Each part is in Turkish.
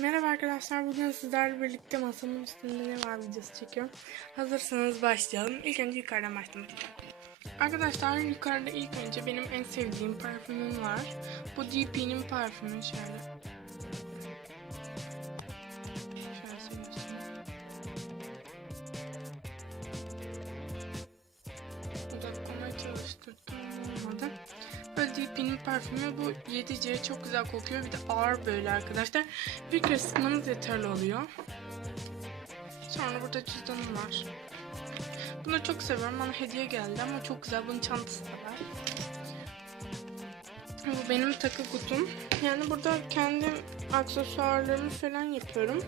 Merhaba arkadaşlar. Bugün sizlerle birlikte masamın üstünde ne var videosu çekiyorum. Hazırsanız başlayalım. İlk önce yukarıdan başlamak. Arkadaşlar yukarıda ilk önce benim en sevdiğim parfümüm var. Bu DP'nin parfümü şöyle. DP'nin parfümü bu 7C çok güzel kokuyor. Bir de ağır böyle arkadaşlar. Bir kere sıkmanız yeterli oluyor. Sonra burada cüzdanım var. Bunu çok seviyorum. Bana hediye geldi ama çok güzel. Bunun çantası da var. Bu benim takı kutum. Yani burada kendi aksesuarlarımı falan yapıyorum.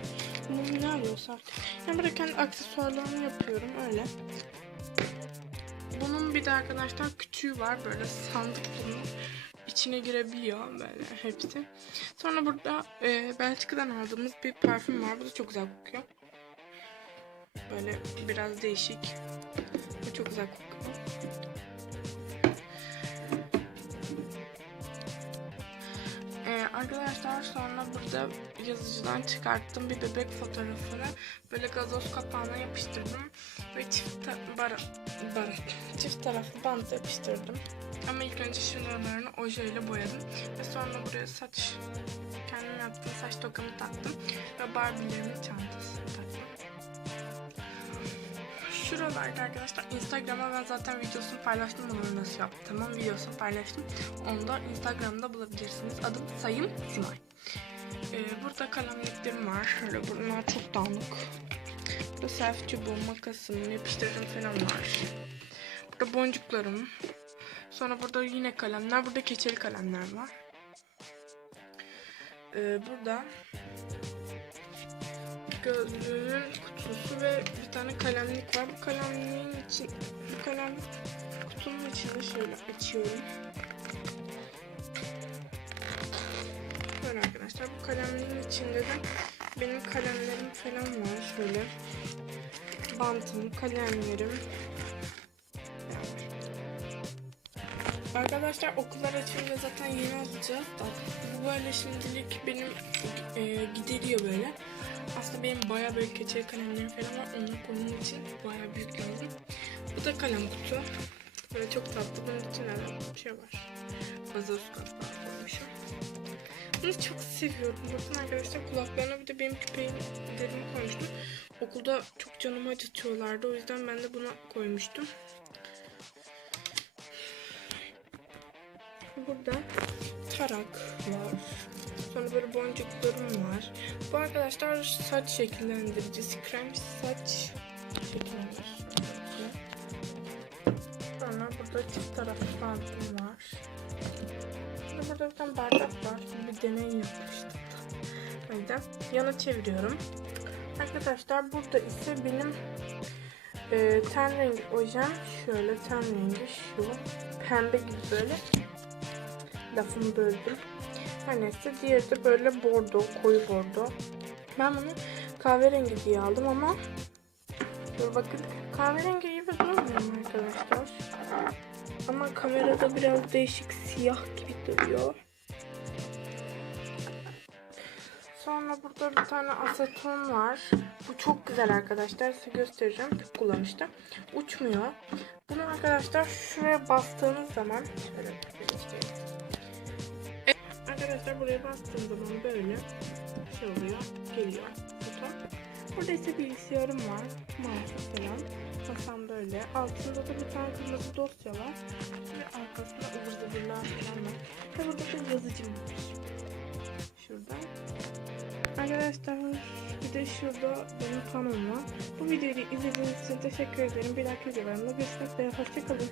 Bunu ne arıyorsa artık. Yani burada kendi aksesuarlarımı yapıyorum öyle. Bunun bir de arkadaşlar küçüğü var böyle sandık bunun içine girebiliyor böyle hepsi. Sonra burada e, Belçika'dan aldığımız bir parfüm var. Bu da çok güzel kokuyor. Böyle biraz değişik. Bu çok güzel kokuyor. Ee, arkadaşlar sonra burada yazıcıdan çıkarttım bir bebek fotoğrafını böyle gazoz kapağına yapıştırdım ve çift bara, bara, çift taraflı bant yapıştırdım. Ama ilk önce şuralarını ojeyle boyadım ve sonra buraya saç kendim yaptığım saç tokamı taktım ve Barbie'lerimin çantasını taktım. Şuralarda arkadaşlar Instagram'a ben zaten videosunu paylaştım onu nasıl yaptığımın videosunu paylaştım. Onu da Instagram'da bulabilirsiniz. Adım Sayın Simay. Ee, burada kalemliklerim var. Şöyle bunlar çok dağınık. Burada selfie çubuğum, makasım, yapıştırıcım falan var. Burada boncuklarım. Sonra burada yine kalemler. Burada keçeli kalemler var. Ee, burada gözlüğün kutusu ve bir tane kalemlik var. Bu kalemliğin için bu kalem kutunun içinde şöyle açıyorum. Böyle arkadaşlar bu kalemliğin içinde de benim kalemlerim falan var şöyle. Bantım, kalemlerim. Arkadaşlar okullar açınca zaten yeni da bu böyle şimdilik benim e, gideriyor böyle. Aslında benim bayağı böyle keçeli kalemlerim falan var. Onları koymak için bayağı büyük lazım. Bu da kalem kutu. Böyle çok tatlı. Bunun içinde de bir şey var. Gazoz kapağı koymuşum. Bunu çok seviyorum. Bakın arkadaşlar kulaklarına bir de benim küpelerimi koymuştum. Okulda çok canımı acıtıyorlardı. O yüzden ben de buna koymuştum. Burada tarak var. Sonra böyle boncuklarım var. Bu arkadaşlar saç şekillendiricisi. Krem saç şekillendirici. Sonra burada çift taraflı bantım var. Sonra burada bir tane bardak var. Bir deney yapmıştım. O yüzden yana çeviriyorum. Arkadaşlar burada ise benim e, ten rengi ojem. Şöyle ten rengi şu. Pembe gibi böyle. Lafımı böldüm. Her neyse diğeri de böyle bordo, koyu bordo. Ben bunu kahverengi diye aldım ama dur bakın kahverengi gibi durmuyor mu arkadaşlar? Ama kamerada biraz değişik siyah gibi duruyor. Sonra burada bir tane aseton var. Bu çok güzel arkadaşlar. Size göstereceğim. Çok kullanışlı. Uçmuyor. Bunu arkadaşlar şuraya bastığınız zaman şöyle göstereyim. Arkadaşlar buraya bastığım zaman böyle şey oluyor, geliyor buton. Burada ise bilgisayarım var, mouse falan. Masam böyle. Altında da bir tane kırmızı dosya var. Ve arkasında ıvır zıvırlar falan var. Ve burada da yazıcım var. Şurada. Arkadaşlar bir de şurada benim panom var. Bu videoyu izlediğiniz için teşekkür ederim. Bir dahaki videolarımda görüşmek üzere. Hoşçakalın.